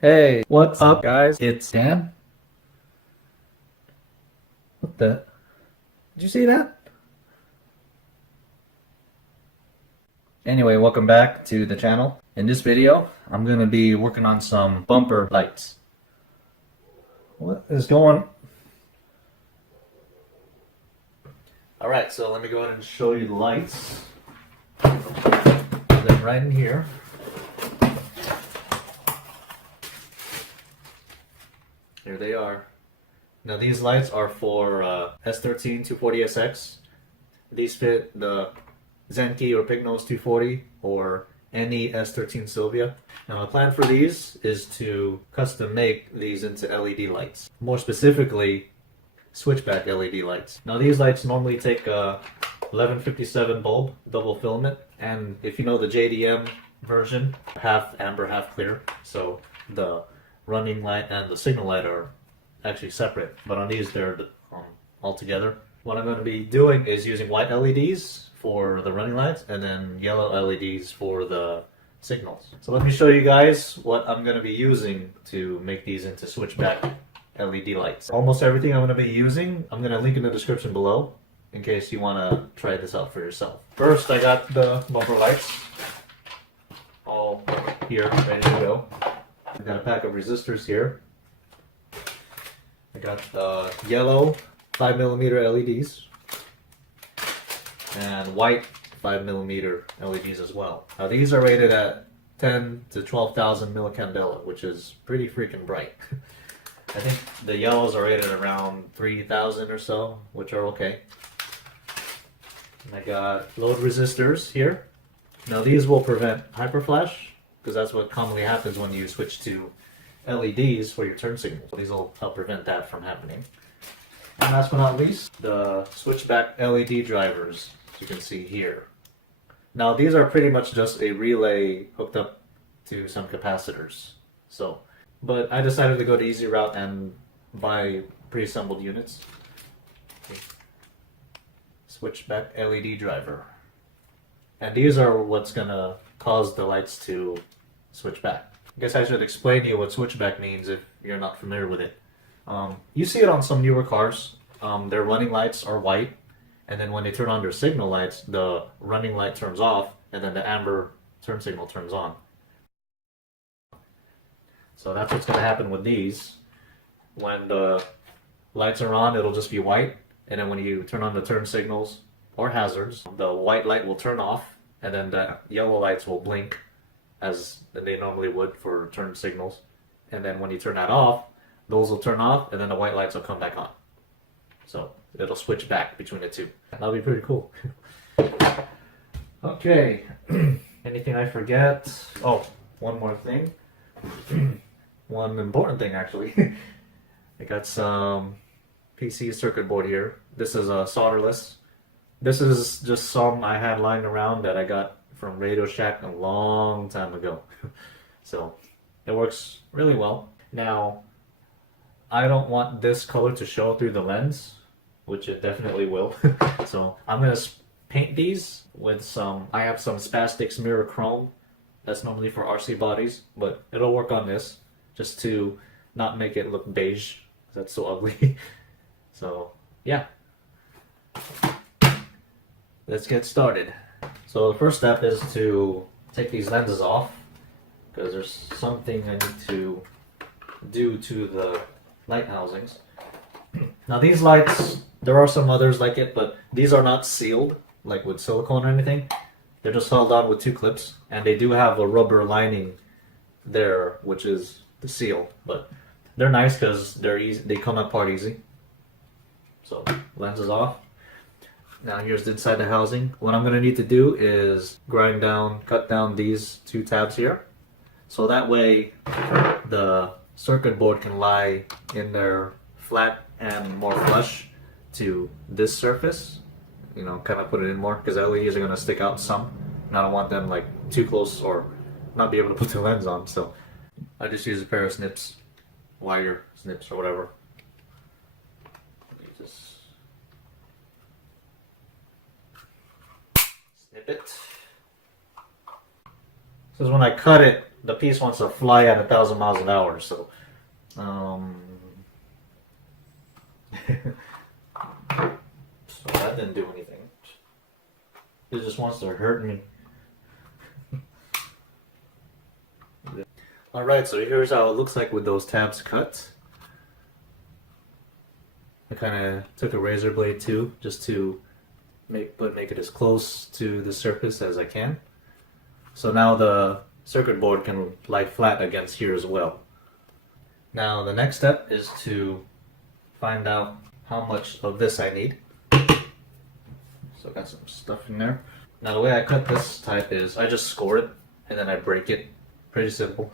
Hey, what's up, guys? It's Dan. What the? Did you see that? Anyway, welcome back to the channel. In this video, I'm gonna be working on some bumper lights. What is going? Alright, so let me go ahead and show you the lights. Put them right in here. Here they are. Now these lights are for S13 240SX. These fit the Zenki or Pignose 240 or any S13 Silvia. Now the plan for these is to custom make these into LED lights. More specifically, switchback LED lights. Now these lights normally take a 1157 bulb, double filament, and if you know the JDM version, half amber, half clear. So the running light and the signal light are actually separate, but on these they're all together. What I'm going to be doing is using white LEDs for the running lights and then yellow LEDs for the signals. So let me show you guys what I'm going to be using to make these into switchback LED lights. Almost everything I'm going to be using, I'm going to link in the description below in case you want to try this out for yourself. First, I got the bumper lights all here, ready to go. I got a pack of resistors here. I got the yellow 5mm LEDs and white 5mm LEDs as well. Now these are rated at 10 to 12,000 millicandela, which is pretty freaking bright. I think the yellows are rated around 3,000 or so, which are okay. And I got load resistors here. Now these will prevent hyperflash, because that's what commonly happens when you switch to LEDs for your turn signals. These will help prevent that from happening. And last but not least, the switchback LED drivers, as you can see here. Now these are pretty much just a relay hooked up to some capacitors. But I decided to go the easy route and buy pre-assembled units. Okay. Switchback LED driver. And these are what's gonna cause the lights to switch back. I guess I should explain to you what switchback means if you're not familiar with it. You see it on some newer cars. Their running lights are white, and then when they turn on their signal lights, the running light turns off, and then the amber turn signal turns on. So that's what's going to happen with these. When the lights are on, it'll just be white, and then when you turn on the turn signals or hazards, the white light will turn off, and then the yellow lights will blink as they normally would for turn signals. And then when you turn that off, those will turn off, and then the white lights will come back on. So it'll switch back between the two. That'll be pretty cool. Okay. Anything I forget? Oh, one more thing. One important thing, actually. I got some PC circuit board here. This is a solderless. This is just some I had lying around that I got from Radio Shack a long time ago. So it works really well. Now, I don't want this color to show through the lens, which it definitely will. So I'm gonna paint these with I have some Spastix Mirror Chrome. That's normally for RC bodies, but it'll work on this just to not make it look beige. That's so ugly. So yeah. Let's get started. So the first step is to take these lenses off, because there's something I need to do to the light housings. Now these lights, there are some others like it, but these are not sealed like with silicone or anything. They're just held on with two clips, and they do have a rubber lining there, which is the seal. But they're nice because they're easy. They come apart easy. So lenses off. Now here's the inside the housing. What I'm going to need to do is cut down these two tabs here. So that way the circuit board can lie in there flat and more flush to this surface. You know, kind of put it in more, because LEDs are going to stick out some. And I don't want them like too close or not be able to put the lens on. So I just use a pair of snips, wire snips or whatever. Snip it. Because when I cut it, the piece wants to fly at 1,000 miles an hour, so so that didn't do anything. It just wants to hurt me. Alright, so here's how it looks like with those tabs cut. I kind of took a razor blade too, just to make it as close to the surface as I can. So now the circuit board can lie flat against here as well. Now the next step is to find out how much of this I need. So I got some stuff in there. Now the way I cut this type is I just score it and then I break it. Pretty simple.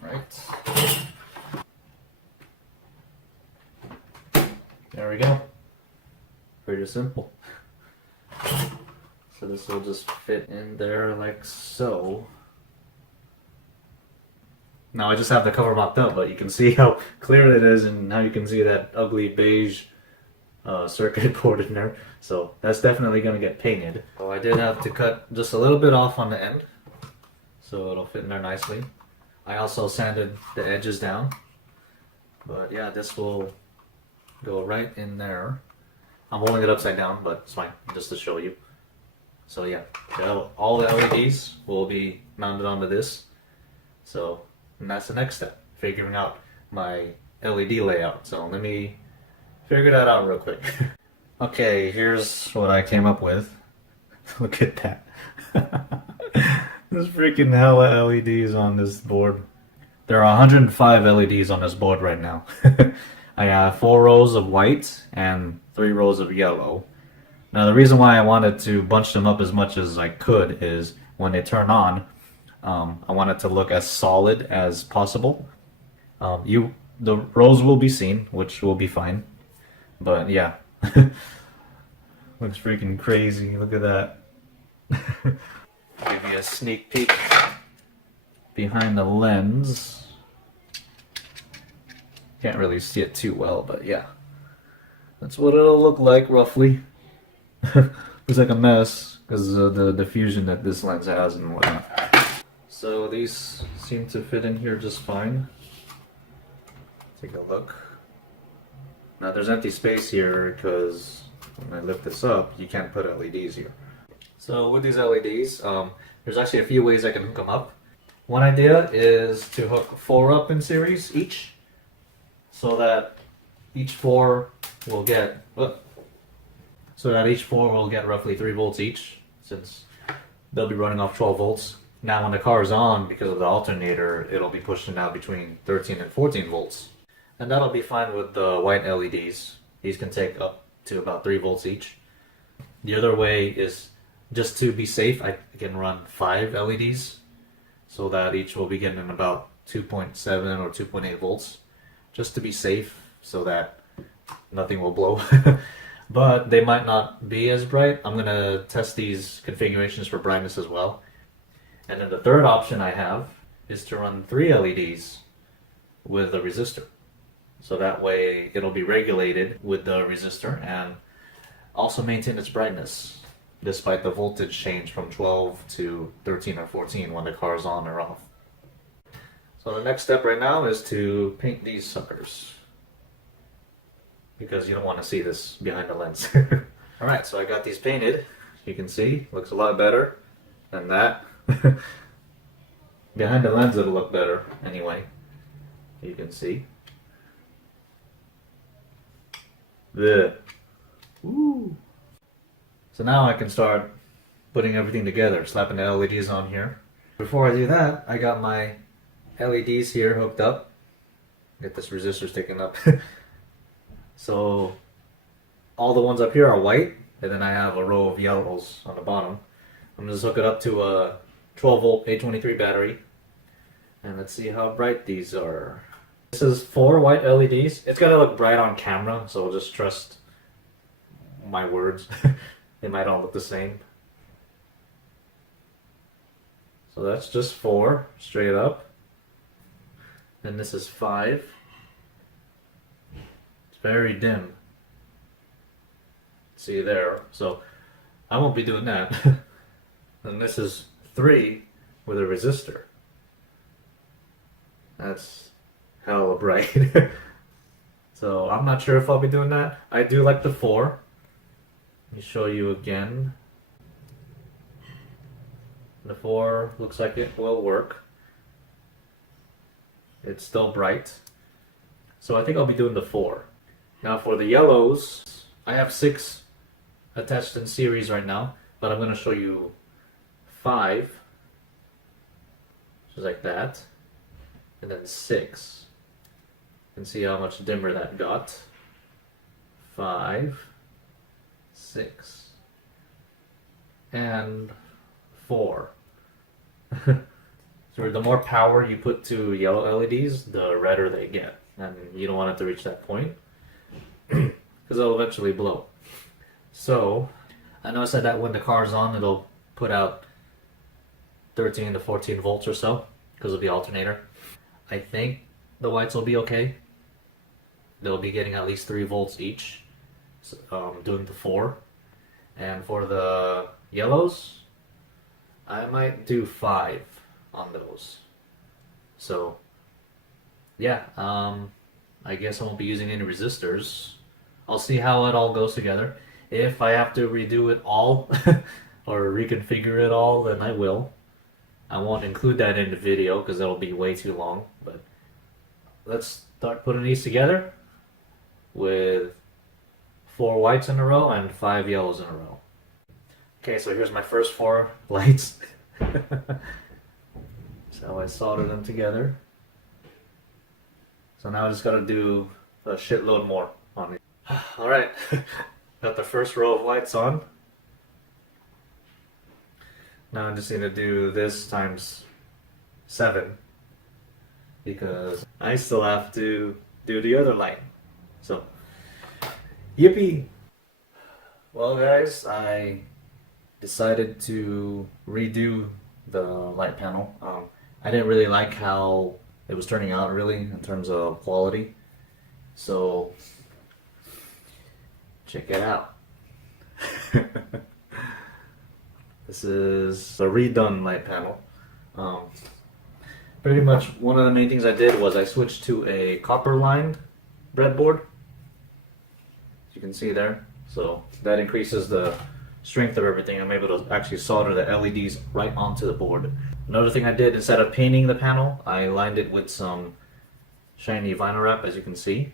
Right. There we go. Pretty simple. So this will just fit in there like so. Now I just have the cover mocked up, but you can see how clear it is and how you can see that ugly beige circuit board in there. So that's definitely going to get painted. So I did have to cut just a little bit off on the end, so it'll fit in there nicely. I also sanded the edges down, but yeah, this will go right in there. I'm holding it upside down, but it's fine, just to show you. So yeah, all the LEDs will be mounted onto this. So, and that's the next step, figuring out my LED layout. So let me figure that out real quick. Okay, here's what I came up with. Look at that. There's freaking hella LEDs on this board. There are 105 LEDs on this board right now. I have 4 rows of white and 3 rows of yellow. Now the reason why I wanted to bunch them up as much as I could is when they turn on, I want it to look as solid as possible. The rows will be seen, which will be fine. But yeah, looks freaking crazy. Look at that. Give you a sneak peek behind the lens. Can't really see it too well, but yeah. That's what it'll look like roughly. Looks like a mess because of the diffusion that this lens has and whatnot. So these seem to fit in here just fine. Take a look. Now there's empty space here because when I lift this up, you can't put LEDs here. So with these LEDs, there's actually a few ways I can hook them up. One idea is to hook 4 up in series each, so that each 4 will get roughly 3 volts each, since they'll be running off 12 volts. Now when the car is on, because of the alternator, it'll be pushing out between 13 and 14 volts. And that'll be fine with the white LEDs. These can take up to about 3 volts each. The other way is, just to be safe, I can run 5 LEDs, so that each will be getting about 2.7 or 2.8 volts, just to be safe, so that nothing will blow. But they might not be as bright. I'm gonna test these configurations for brightness as well. And then the third option I have is to run 3 LEDs with a resistor. So that way it'll be regulated with the resistor and also maintain its brightness despite the voltage change from 12 to 13 or 14 when the car is on or off. So the next step right now is to paint these suckers, because you don't want to see this behind the lens. Alright, so I got these painted. You can see, looks a lot better than that. Behind the lens it'll look better anyway. You can see. There. Woo. So now I can start putting everything together, slapping the LEDs on here. Before I do that, I got my LEDs here hooked up. Get this resistor sticking up. So all the ones up here are white, and then I have a row of yellows on the bottom. I'm gonna just hook it up to a 12 volt A23 battery, and let's see how bright these are. This is 4 white LEDs. It's gotta look bright on camera, so we'll just trust my words. They might all look the same. So that's just 4 straight up. Then this is 5. It's very dim. See there. So I won't be doing that. And this is 3 with a resistor. That's hella bright. So I'm not sure if I'll be doing that. I do like the 4. Let me show you again. The 4 looks like it will work. It's still bright. So I think I'll be doing the 4. Now for the yellows, I have 6 attached in series right now, but I'm going to show you 5, just like that, and then 6. You can see how much dimmer that got. 5, 6, and 4. So the more power you put to yellow LEDs, the redder they get, and you don't want it to reach that point because it'll eventually blow. So I know I said that when the car's on, it'll put out 13 to 14 volts or so because of the alternator. I think the whites will be okay. They'll be getting at least 3 volts each, doing the 4. And for the yellows, I might do 5 on those. So yeah, I guess I won't be using any resistors. I'll see how it all goes together. If I have to redo it all or reconfigure it all, then I will. I won't include that in the video because that'll be way too long. But let's start putting these together with 4 whites in a row and 5 yellows in a row. Okay, so here's my first 4 lights. So I soldered them together. So now I just gotta do a shitload more on it. Alright, got the first row of lights on. Now I'm just gonna do this times 7 because I still have to do the other light. So, yippee! Well guys, I decided to redo the light panel. I didn't really like how it was turning out really in terms of quality. So, check it out. This is a redone light panel. Pretty much one of the main things I did was I switched to a copper lined breadboard. As you can see there. So that increases the strength of everything. I'm able to actually solder the LEDs right onto the board. Another thing I did, instead of painting the panel, I lined it with some shiny vinyl wrap, as you can see.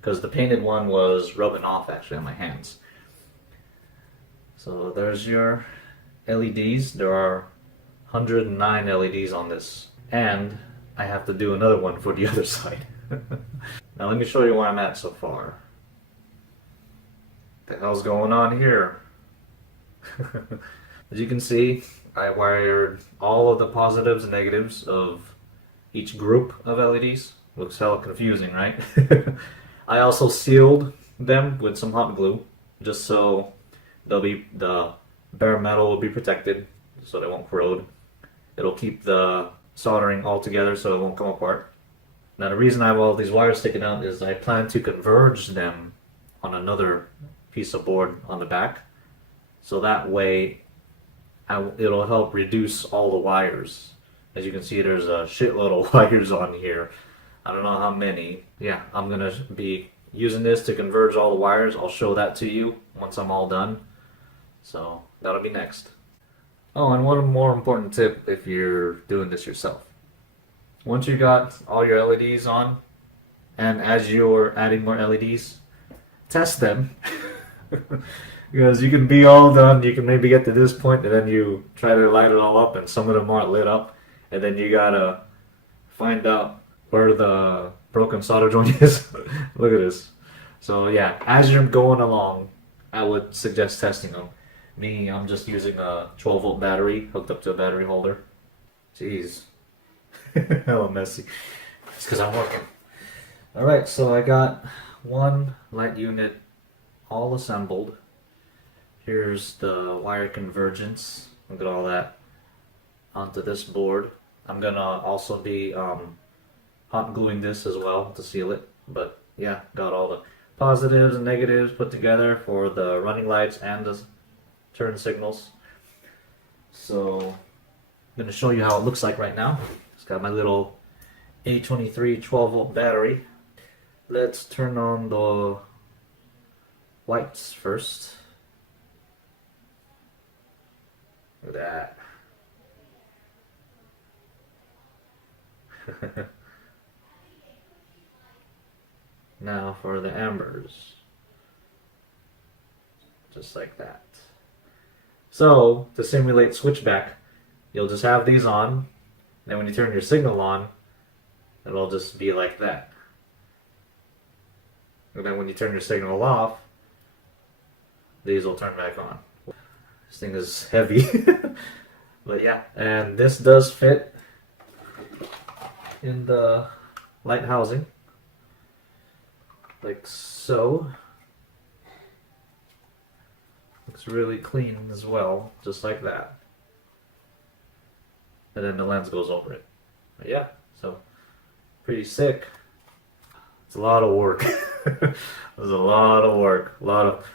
Because the painted one was rubbing off actually on my hands. So there's your LEDs. There are 109 LEDs on this. And I have to do another one for the other side. Now let me show you where I'm at so far. What the hell's going on here? As you can see, I wired all of the positives and negatives of each group of LEDs. Looks hella confusing, right? I also sealed them with some hot glue, just so the bare metal will be protected, so they won't corrode. It'll keep the soldering all together so it won't come apart. Now the reason I have all these wires sticking out is I plan to converge them on another piece of board on the back, so that way it'll help reduce all the wires. As you can see, there's a shitload of wires on here. I don't know how many. Yeah, I'm gonna be using this to converge all the wires. I'll show that to you once I'm all done. So that'll be next. Oh, and one more important tip if you're doing this yourself. Once you got all your LEDs on, and as you're adding more LEDs, test them. Because you can be all done, you can maybe get to this point, and then you try to light it all up, and some of them aren't lit up, and then you gotta find out where the broken solder joint is. Look at this. So yeah, as you're going along, I would suggest testing them. Me, I'm just using a 12-volt battery hooked up to a battery holder. Jeez. Hella messy. It's because I'm working. Alright, so I got one light unit all assembled. Here's the wire convergence. I'll get all that onto this board. I'm gonna also be hot gluing this as well to seal it. But yeah, got all the positives and negatives put together for the running lights and the turn signals. So I'm going to show you how it looks like right now. It's got my little A23 12-volt battery. Let's turn on the lights first. Look at that. Now for the ambers. Just like that. So, to simulate switchback, you'll just have these on, then when you turn your signal on, it'll just be like that. And then when you turn your signal off, these will turn back on. This thing is heavy. But yeah, and this does fit in the light housing. Like so. Looks really clean as well, just like that. And then the lens goes over it. But yeah, so pretty sick. It's a lot of work. There's a lot of work. A lot of,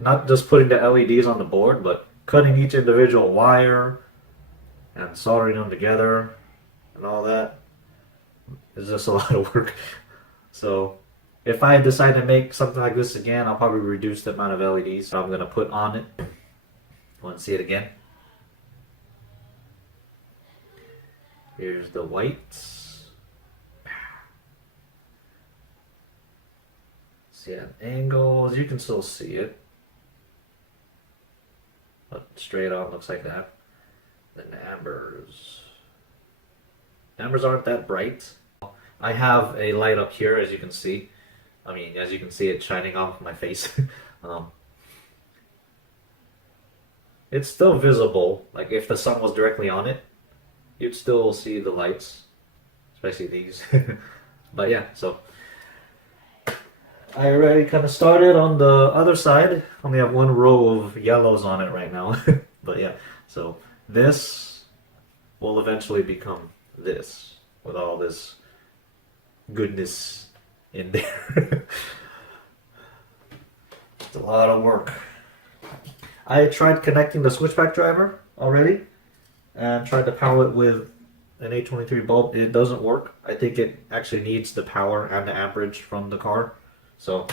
not just putting the LEDs on the board, but cutting each individual wire and soldering them together and all that. It's just a lot of work. So if I decide to make something like this again, I'll probably reduce the amount of LEDs I'm going to put on it. Want to see it again? Here's the whites. See at angles, you can still see it. But straight on looks like that. Then the ambers. Ambers aren't that bright. I have a light up here, as you can see. I mean, as you can see, it's shining off my face. It's still visible. Like if the sun was directly on it, you'd still see the lights, especially these. But yeah, so I already kind of started on the other side. Only have one row of yellows on it right now. But yeah, so this will eventually become this with all this goodness in there. It's a lot of work. I tried connecting the switchback driver already and tried to power it with an A23 bulb. It doesn't work. I think it actually needs the power and the amperage from the car. So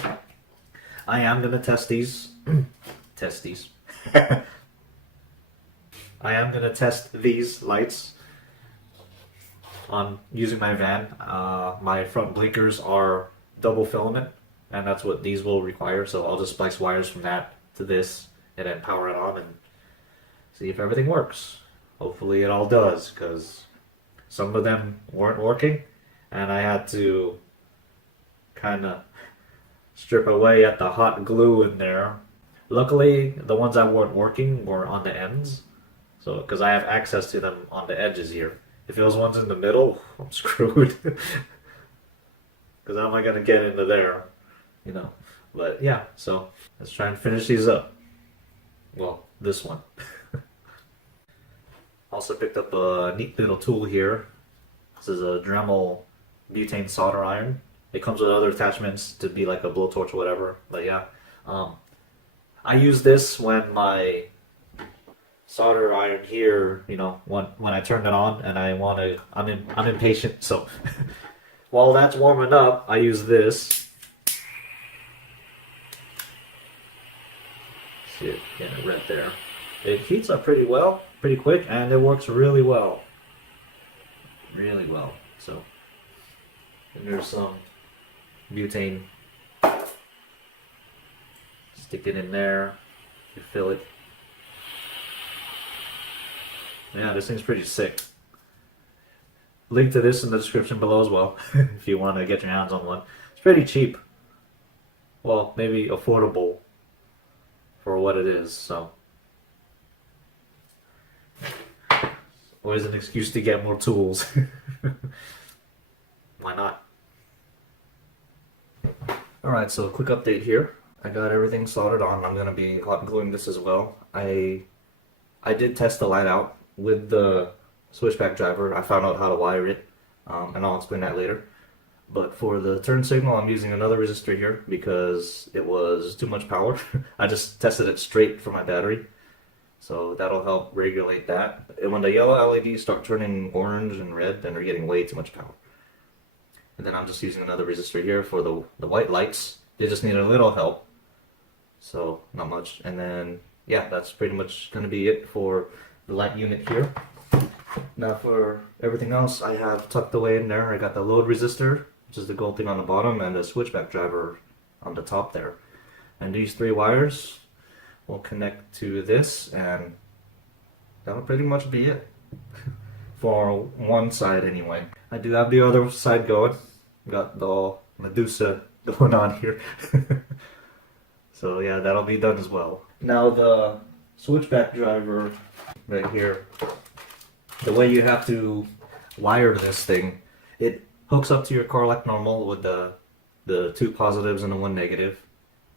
I am going to test these. Test these. I am going to test these lights on using my van. My front blinkers are double filament, and that's what these will require. So I'll just splice wires from that to this and then power it on and see if everything works. Hopefully it all does, because some of them weren't working and I had to kind of strip away at the hot glue in there. Luckily the ones that weren't working were on the ends, so because I have access to them on the edges here. If it was ones in the middle, I'm screwed. Because how am I going to get into there? You know. But yeah, so let's try and finish these up. Well, this one. Also picked up a neat little tool here. This is a Dremel butane solder iron. It comes with other attachments to be like a blowtorch or whatever. But yeah, I use this when my solder iron here, you know, when I turn it on and I'm impatient, so while that's warming up, I use this. See it, yeah, right there. It heats up pretty well, pretty quick, and it works really well. Really well. So, and there's some butane. Stick it in there, you fill it. Yeah, this thing's pretty sick. Link to this in the description below as well, if you want to get your hands on one. It's pretty cheap. Well, maybe affordable for what it is, so. Always an excuse to get more tools. Why not? Alright, so a quick update here. I got everything soldered on. I'm going to be hot gluing this as well. I did test the light out with the switchback driver. I found out how to wire it, and I'll explain that later. But for the turn signal, I'm using another resistor here because it was too much power. I just tested it straight for my battery. So that'll help regulate that. And when the yellow LEDs start turning orange and red, then they're getting way too much power. And then I'm just using another resistor here for the white lights. They just need a little help. So not much. And then yeah, that's pretty much going to be it for the light unit here. Now for everything else, I have tucked away in there. I got the load resistor, which is the gold thing on the bottom, and the switchback driver on the top there. And these 3 wires will connect to this, and that'll pretty much be it. For one side anyway. I do have the other side going. Got the Medusa going on here. So yeah, that'll be done as well. Now the switchback driver right here, the way you have to wire this thing, it hooks up to your car like normal with the 2 positives and the 1 negative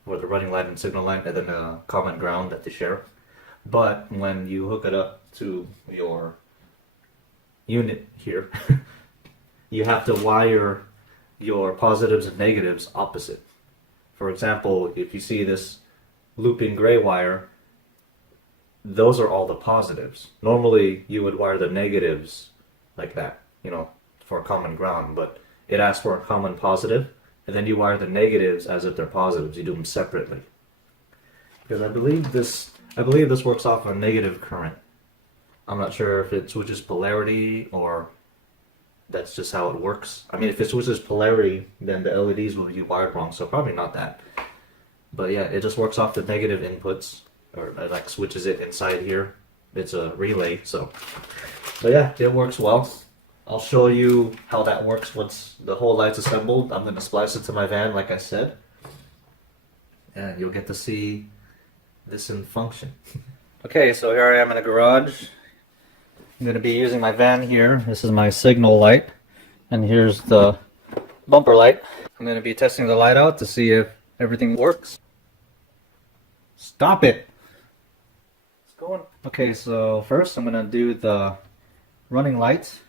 for the running light and signal light, and then a common ground that they share. But when you hook it up to your unit here, you have to wire your positives and negatives opposite. For example, if you see this looping gray wire, those are all the positives. Normally you would wire the negatives like that, you know, for a common ground, but it asks for a common positive, and then you wire the negatives as if they're positives. You do them separately. Because I believe this works off a negative current. I'm not sure if it switches polarity or that's just how it works. I mean, if it switches polarity, then the LEDs will be wired wrong, so probably not that. But yeah, it just works off the negative inputs, or like switches it inside here. It's a relay, so. But yeah, it works well. I'll show you how that works once the whole light's assembled. I'm going to splice it to my van, like I said. And you'll get to see this in function. Okay, so here I am in the garage. I'm going to be using my van here. This is my signal light, and here's the bumper light. I'm going to be testing the light out to see if everything works. Stop it! It's going. Okay, so first I'm going to do the running lights.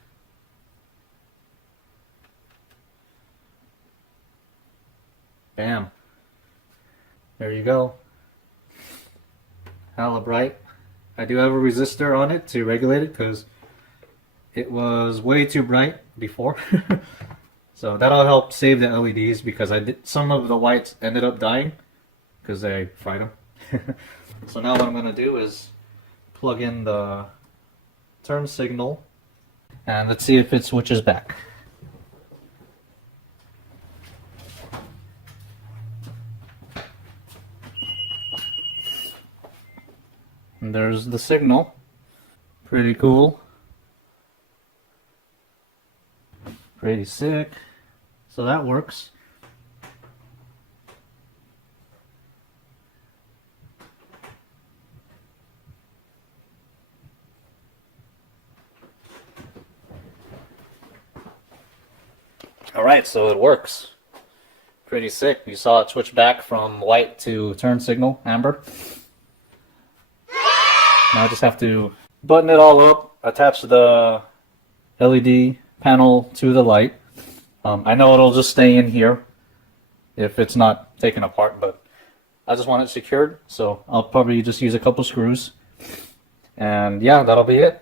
Bam. There you go. Hella bright. I do have a resistor on it to regulate it because it was way too bright before. So that'll help save the LEDs, because some of the lights ended up dying because I fried them. So now what I'm going to do is plug in the turn signal and let's see if it switches back. And there's the signal. Pretty cool. Pretty sick. So that works. Alright, so it works. Pretty sick. You saw it switch back from white to turn signal, amber. Now I just have to button it all up, attach the LED panel to the light. I know it'll just stay in here if it's not taken apart, but I just want it secured, so I'll probably just use a couple screws. And yeah, that'll be it.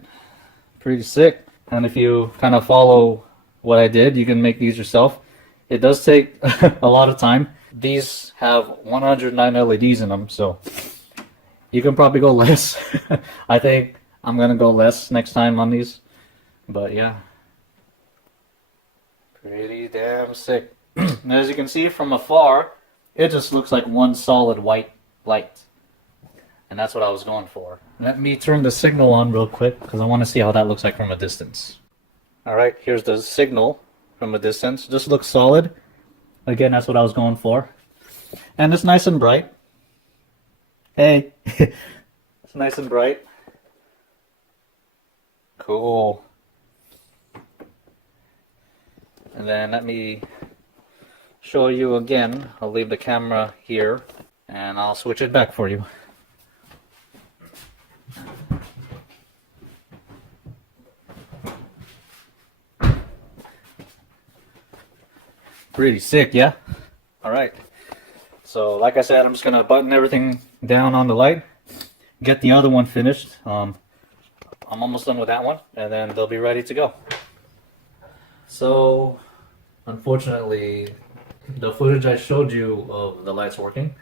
Pretty sick. And if you kind of follow what I did, you can make these yourself. It does take a lot of time. These have 109 LEDs in them, so you can probably go less. I think I'm gonna go less next time on these. But yeah. Pretty damn sick. And as you can see from afar, it just looks like one solid white light. And that's what I was going for. Let me turn the signal on real quick because I want to see how that looks like from a distance. Alright, here's the signal from a distance. Just looks solid. Again, that's what I was going for. And it's nice and bright. Hey, it's nice and bright. Cool. And then let me show you again. I'll leave the camera here and I'll switch it back for you. Pretty sick, yeah? Alright. So like I said, I'm just going to button everything down on the light. get the other one finished. I'm almost done with that one, and then they'll be ready to go. So, unfortunately, the footage I showed you of the lights working,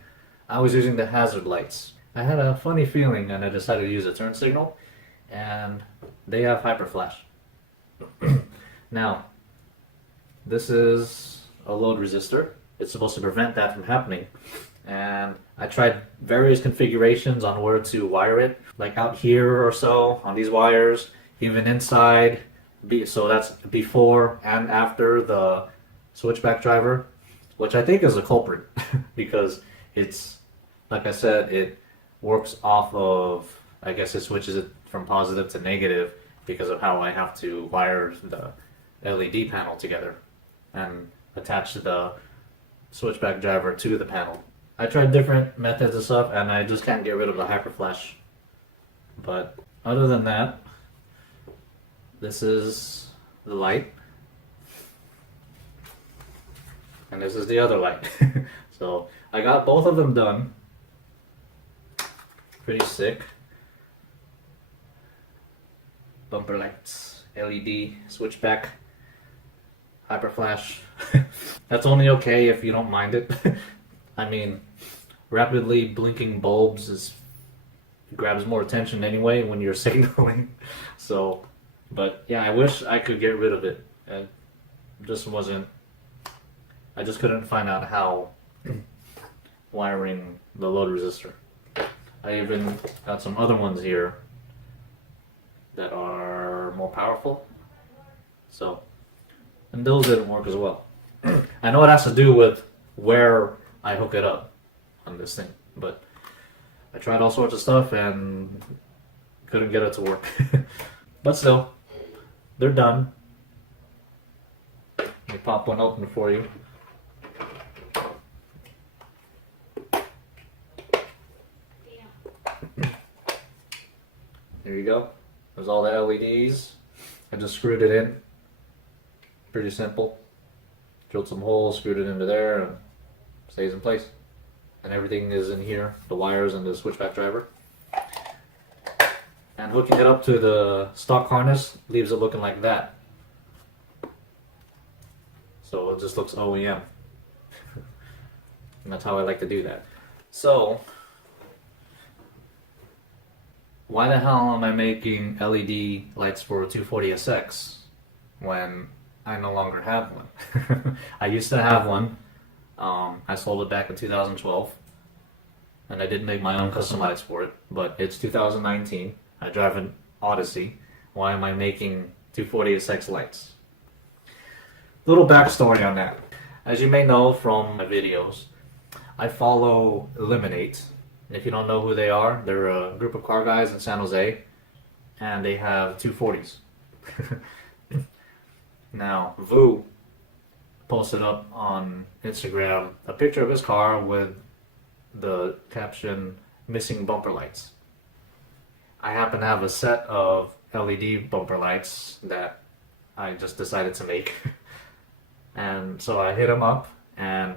I was using the hazard lights. I had a funny feeling and I decided to use a turn signal, and they have hyper flash. Now, this is a load resistor. It's supposed to prevent that from happening. And I tried various configurations on where to wire it, like out here or so on these wires, even inside. So that's before and after the switchback driver, which I think is a culprit because it's, like I said, it works off of, I guess it switches it from positive to negative because of how I have to wire the LED panel together and attach the switchback driver to the panel. I tried different methods and stuff, and I just can't get rid of the hyper flash. But other than that, this is the light, and this is the other light. So I got both of them done. Pretty sick. Bumper lights, LED, switchback, hyper flash. That's only okay if you don't mind it. I mean, rapidly blinking bulbs grabs more attention anyway when you're signaling. So, but yeah, I wish I could get rid of it. It just wasn't. I just couldn't find out how wiring the load resistor. I even got some other ones here that are more powerful. So, and those didn't work as well. I know it has to do with where I hook it up on this thing, but I tried all sorts of stuff and couldn't get it to work. But still, they're done. Let me pop one open for you. There you go. There's all the LEDs. I just screwed it in. Pretty simple. Drilled some holes, screwed it into there, and stays in place. And everything is in here, the wires and the switchback driver. And hooking it up to the stock harness leaves it looking like that. So it just looks OEM. And that's how I like to do that. So, why the hell am I making LED lights for 240SX when I no longer have one? I used to have one. I sold it back in 2012, and I did make my own custom lights for it, but it's 2019. I drive an Odyssey. Why am I making 240SX lights? Little backstory on that. As you may know from my videos, I follow Eliminate. And if you don't know who they are, they're a group of car guys in San Jose, and they have 240s. Now, Vu posted up on Instagram a picture of his car with the caption, "Missing bumper lights." I happen to have a set of LED bumper lights that I just decided to make. And so I hit him up, and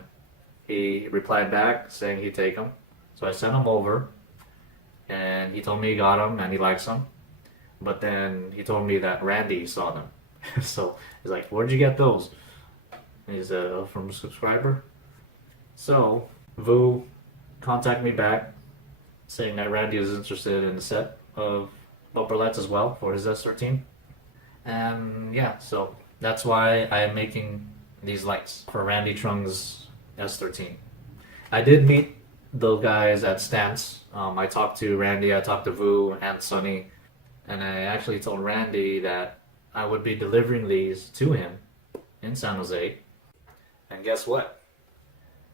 he replied back saying he'd take them. So I sent them over, and he told me he got them and he likes them. But then he told me that Randy saw them. So he's like, "Where'd you get those?" And he said, "From a subscriber." So Vu contacted me back saying that Randy is interested in a set of bumper lights as well for his S13. And yeah, so that's why I am making these lights for Randy Trung's S13. I did meet those guys at Stance. I talked to Randy, I talked to Vu and Sonny, and I actually told Randy that I would be delivering these to him in San Jose. And guess what?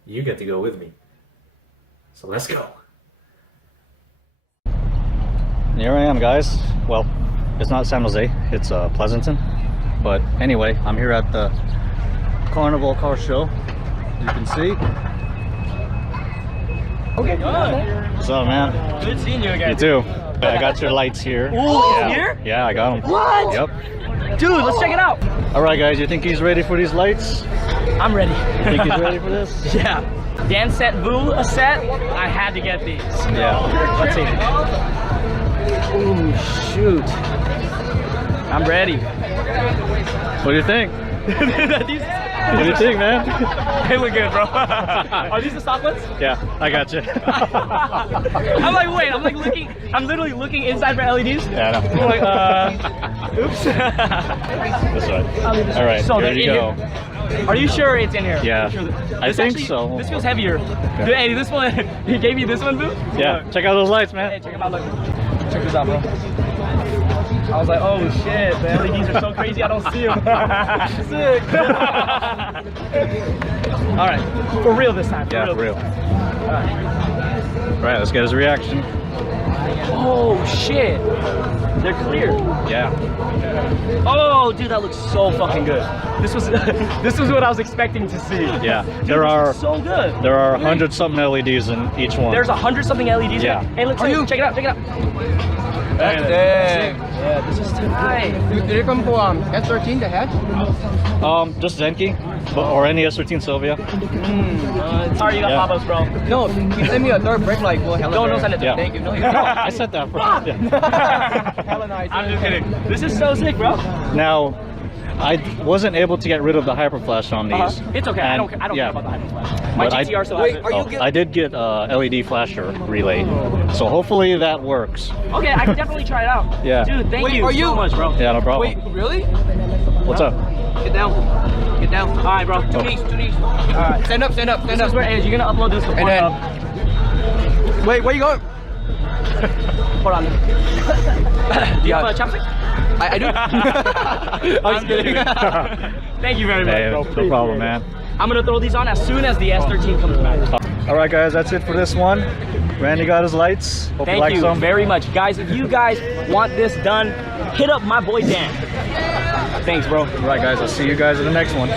You get to go with me. So let's go. Here I am, guys. Well, it's not San Jose, it's Pleasanton. But anyway, I'm here at the Carnival Car Show. You can see. Okay, good. What's up, man? Good seeing you again. You too. I got your lights here. Oh, yeah. Here? Yeah, I got them. What? Yep. Dude, let's check it out. All right, guys. You think he's ready for these lights? I'm ready. You think he's ready for this? Yeah. Dan sent Vu a set. I had to get these. Yeah. Let's see. Ooh, shoot. I'm ready. What do you think? These, What do you think, man? they look good, bro. Are these the soft ones? Yeah, I got you. I'm like, wait, I'm like looking, I'm literally looking inside for LEDs. Yeah, I know. I'm like, oops. This way. All right, So here they're you in go. here. Are you sure it's in here? Yeah, I This think actually- so. This feels heavier. Dude, hey, this one, he gave me this one, Boo? Yeah, check out those lights, Hey, man. check them out, look. Check this out, bro. I was like, oh shit, the LEDs are so crazy I don't see them. Sick. All right, for real this time. Yeah, for real. All right. All right, let's get his reaction. Oh shit, they're clear. Yeah. Oh, dude, that looks so fucking good. This was this was what I was expecting to see. Yeah, Dude, there this are looks so good. there are 100 something LEDs in each one. There's 100 something LEDs. Yeah. Hey, look, check it out, check it out. That's Yeah, this is tight. Did it come from S13 the head? Just Zenki, or any S13 Silvia. Sorry, you got Yeah. pop-ups, bro. No, he sent me a third brake light. Well, hella No, send it to Yeah. me. Thank you. No, No, I said that first. Yeah. hella nice. I'm just kidding. This is so sick, bro. Now, I wasn't able to get rid of the hyper flash on these. It's okay. I And- don't care yeah. about the hyper flash. My But I- GTR still Wait, has are it. you Oh, get- I did get LED flasher relay, so hopefully that works. Okay, I can definitely try it out. Yeah. Dude, thank Wait, you are so you- much, bro. Yeah, no problem. Wait, really? What's up? Get down. Get down. All right, bro. Two knees, two knees. All right. Stand up, stand up, This stand is up. where you're gonna upload this to And then- Pornhub. Wait, where you going? Hold on. Do you have a chopstick? I do. I'm just kidding. Thank you very much, Hey, bro. no problem, man. I'm gonna throw these on as soon as the S13 comes back. All right, guys, that's it for this one. Randy got his lights. Hope you Thank like you some. very much, guys. If you guys want this done, hit up my boy Dan. Thanks, bro. All right, guys, I'll see you guys in the next one.